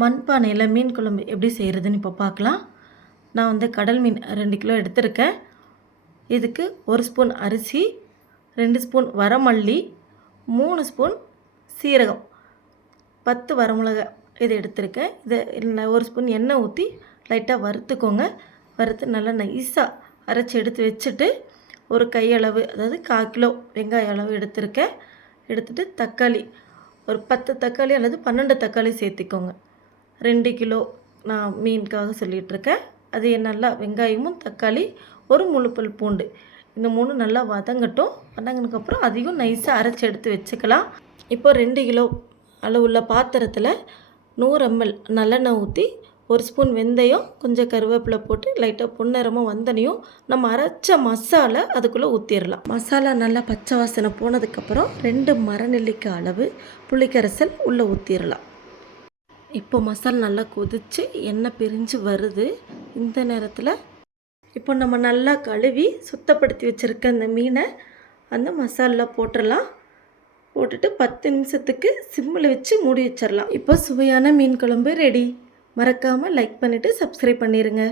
மண்பானையில் மீன் குழம்பு எப்படி செய்கிறதுன்னு இப்போ பார்க்கலாம். நான் வந்து கடல் மீன் 2 கிலோ எடுத்திருக்கேன். இதுக்கு 1 ஸ்பூன் அரிசி, 2 ஸ்பூன் வரமல்லி, 3 ஸ்பூன் சீரகம், 10 வரமிளகாய் இது எடுத்திருக்கேன். இதை 1 ஸ்பூன் எண்ணெய் ஊற்றி லைட்டாக வறுத்துக்கோங்க. வறுத்து நல்லா நைஸாக அரைச்சி எடுத்து வச்சுட்டு ஒரு கையளவு, அதாவது 1/4 கிலோ வெங்காய அளவு எடுத்திருக்கேன். எடுத்துகிட்டு தக்காளி ஒரு 10 தக்காளி அல்லது 12 தக்காளி சேர்த்திக்கோங்க. 2 கிலோ நான் மீனுக்காக சொல்லிகிட்ருக்கேன். அது நல்லா வெங்காயமும் தக்காளி, ஒரு முழுப்பல் பூண்டு, இந்த 3 நல்லா வதங்கட்டும். வதங்கினதுக்கப்புறம் அதையும் நைஸாக அரைச்சி எடுத்து வச்சுக்கலாம். இப்போ 2 கிலோ அளவுள்ள பாத்திரத்தில் 100 ml நல்லெண்ணெய் ஊற்றி 1 ஸ்பூன் வெந்தயம், கொஞ்சம் கருவேப்பிலை போட்டு லைட்டாக பொன்னிறமாக வந்தனையும் நம்ம அரைச்ச மசாலா அதுக்குள்ளே ஊற்றிடலாம். மசாலா நல்லா பச்சை வாசனை போனதுக்கப்புறம் 2 மரநெல்லிக்காய் அளவு புளிக்கரைசல் உள்ளே ஊற்றிடலாம். இப்போ மசாலா நல்லா கொதித்து எண்ணெய் பிரிஞ்சு வருது. இந்த நேரத்தில் இப்போ நம்ம நல்லா கழுவி சுத்தப்படுத்தி வச்சுருக்க அந்த மீனை அந்த மசாலில் போட்டுடலாம். போட்டுட்டு 10 நிமிஷத்துக்கு சிம்மில் வச்சு மூடி வச்சிடலாம். இப்போ சுவையான மீன் குழம்பு ரெடி. மறக்காமல் லைக் பண்ணிவிட்டு சப்ஸ்கிரைப் பண்ணிடுங்க.